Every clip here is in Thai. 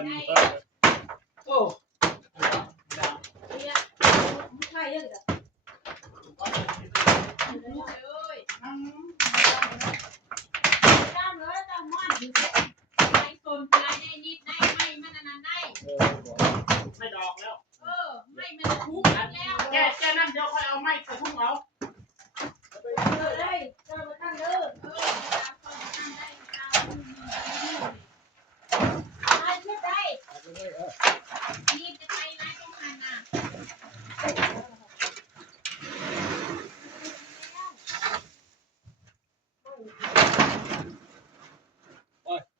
นโอ้ใช่ยังไงตามเลยตามมันไอ้ต้นปลายได้นิดได้ไม่มันนั่นได้ไม่ดอกแล้วไม่มันทุกแล้วแค่นั้นเดี๋ยวค่อยเอาไม้กระทุ้งเอาเลยเจอมาตั้งเลยได้เชื่อได้รีบจะไปร้านตรงนั้นน่ะ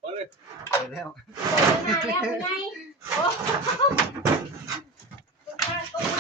ไปเลยไปแล้วไงโอ้ตรงไหน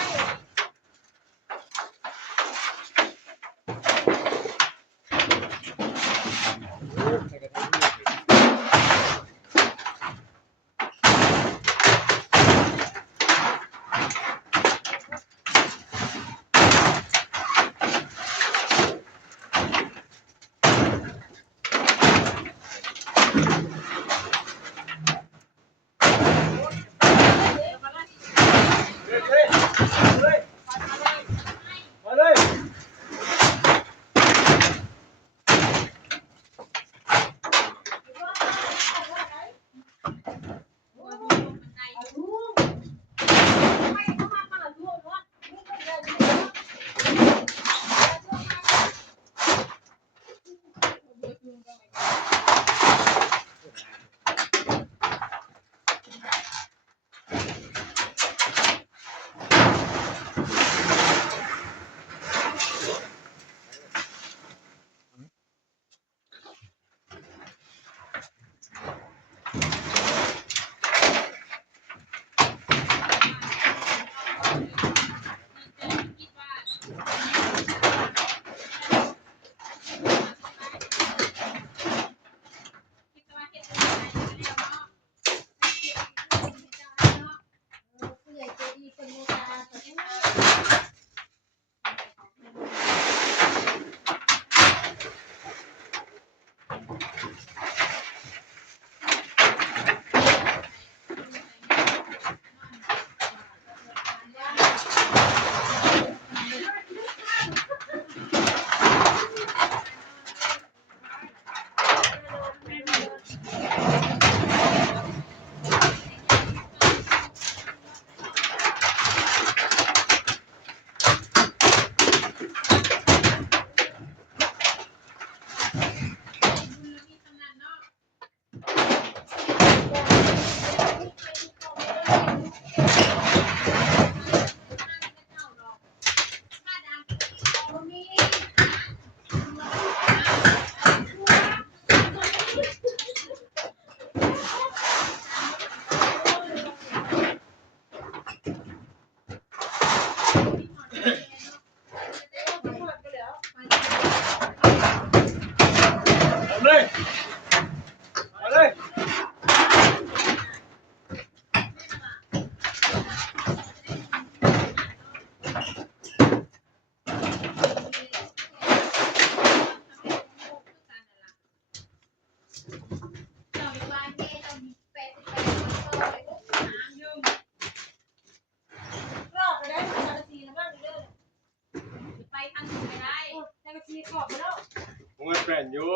มันแป้นอยู่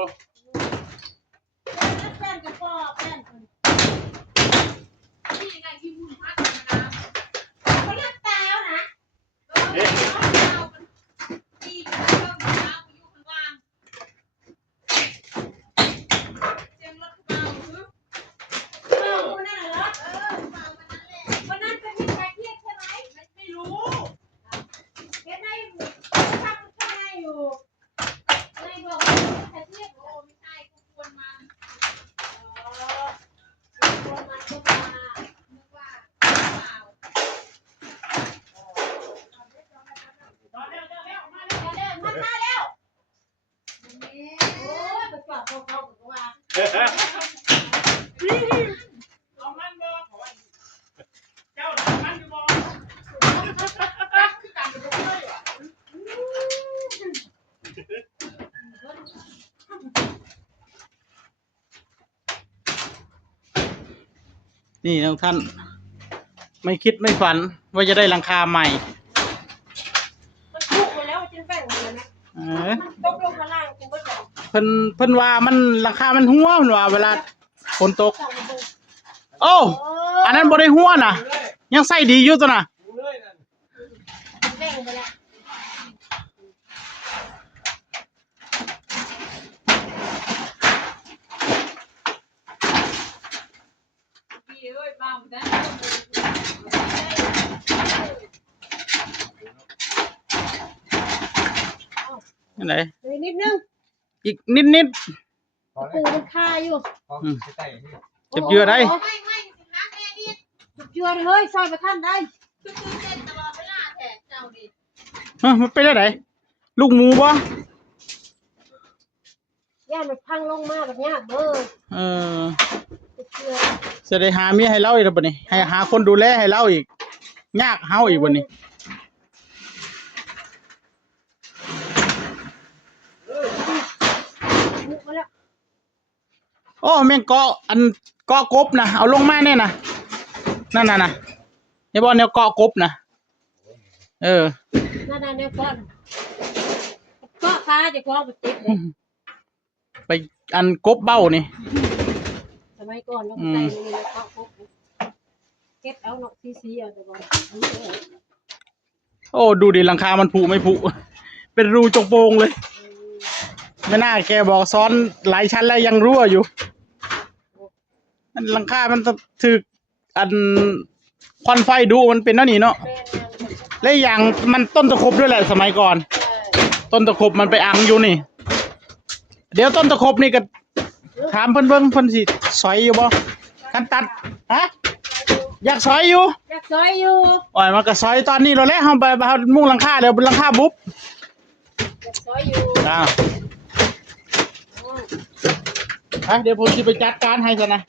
แป้นกับพ่อแป้นที่ยังไงที่บุญพักนะเขาเรียกแต้วนะที่เริ่มเท้าไปอยู่ข้างล่างเสียงรถเบาคือเบาคนนั้นเหรอเบาคนนั้นแหละคนนั้นเป็นมิจฉาชีพใช่ไหมไม่รู้เห็นได้ทำข้างในอยู่ในบอกว่ามิจฉาชีพโอ้ไม่ใช่ควรมันควรมันก็มานึกว่าเปล่ามันมาแล้วโอ้ยไปฝากเขากับว่า เอามันบ่เจ้าทำมันอยู่บ่ตักคือกันอยู่บ่เลยว่ะ นี่ทุกท่านไม่คิดไม่ฝันว่าจะได้หลังคาใหม่ มันถูกมาแล้วจนแป้งเลยนะมันตกลงมาล่างกูก็จะ เพิ่นว่ามันหลังคามันหัวเพิ่นว่าเวลาฝนตก โอ้อันนั้นบ่ได้หัวน่ะ ยังใส่ดีอยู่ตัวน่ะ แป้งไปแล้วพี่เอ้ยบ้าได้อันไหน เลยนิดนึง อีกนิด พอ ปู แล้ว มันคาอยู่ พอใกล้ๆนี่ ๆเจ็บเยื่อได้ ไม่สินะแม่ดิจุดเจือเฮ้ยซอยประท่านได้คือเต้นตลอดเวลาแท้เจ้าดิ มันไปได้ไหนลูกหมูบ่ ย่ามันพังลงมาแบบเนี้ยเบ้อ เออ จุดเจือ จะได้หาเมียให้เราอีกแล้วบัดนี้ให้หาคนดูแลให้เราอีกยากเฮาอีกบัดนี้ มุกมาแล้ว โอ้แม่งเกาะอันเกาะกบนะเอาลงมาแน่น่ะนั่นน่ะอย่าบอกแนวเกาะกบนะเออ นั่นเนี่ยก่อนก็ค้าจะคล้องไปติดเลย ไปอันกบเบ้านี่ สมัยก่อนเราใส่ในกระเพาะปุ๊บเก็บเอาหนอกซีเอาแต่ก่อน โอ้ดูดิหลังคามันผุไม่ผุเป็นรูจงโปงเลยไม่น่าแกบอกซ้อนหลายชั้นแล้วยังรั่วอยู่อันหลังคามันถึกอันควันไฟดูมันเป็นนั่นนี่เนาะและอย่างมันต้นตะขบด้วยแหละสมัยก่อน ต้นตะขบมันไปอังอยู่นี่ เดี๋ยวต้นตะขบนี่ก็ถามเพิ่นเบิ่งเพิ่นสิสอยอยู่บ่กันตัดฮะอยากสอยอยู่ อยากซอยอยู่ โอ้ยมันก็ซอยตอนนี้เราแล้วเฮาไปเฮามุ่งหลังคาเดี๋ยวหลังคาบุ๊บ อยากซอยอยู่ อ่าไปเดี๋ยวผมสิไปจัดการให้ซะนะ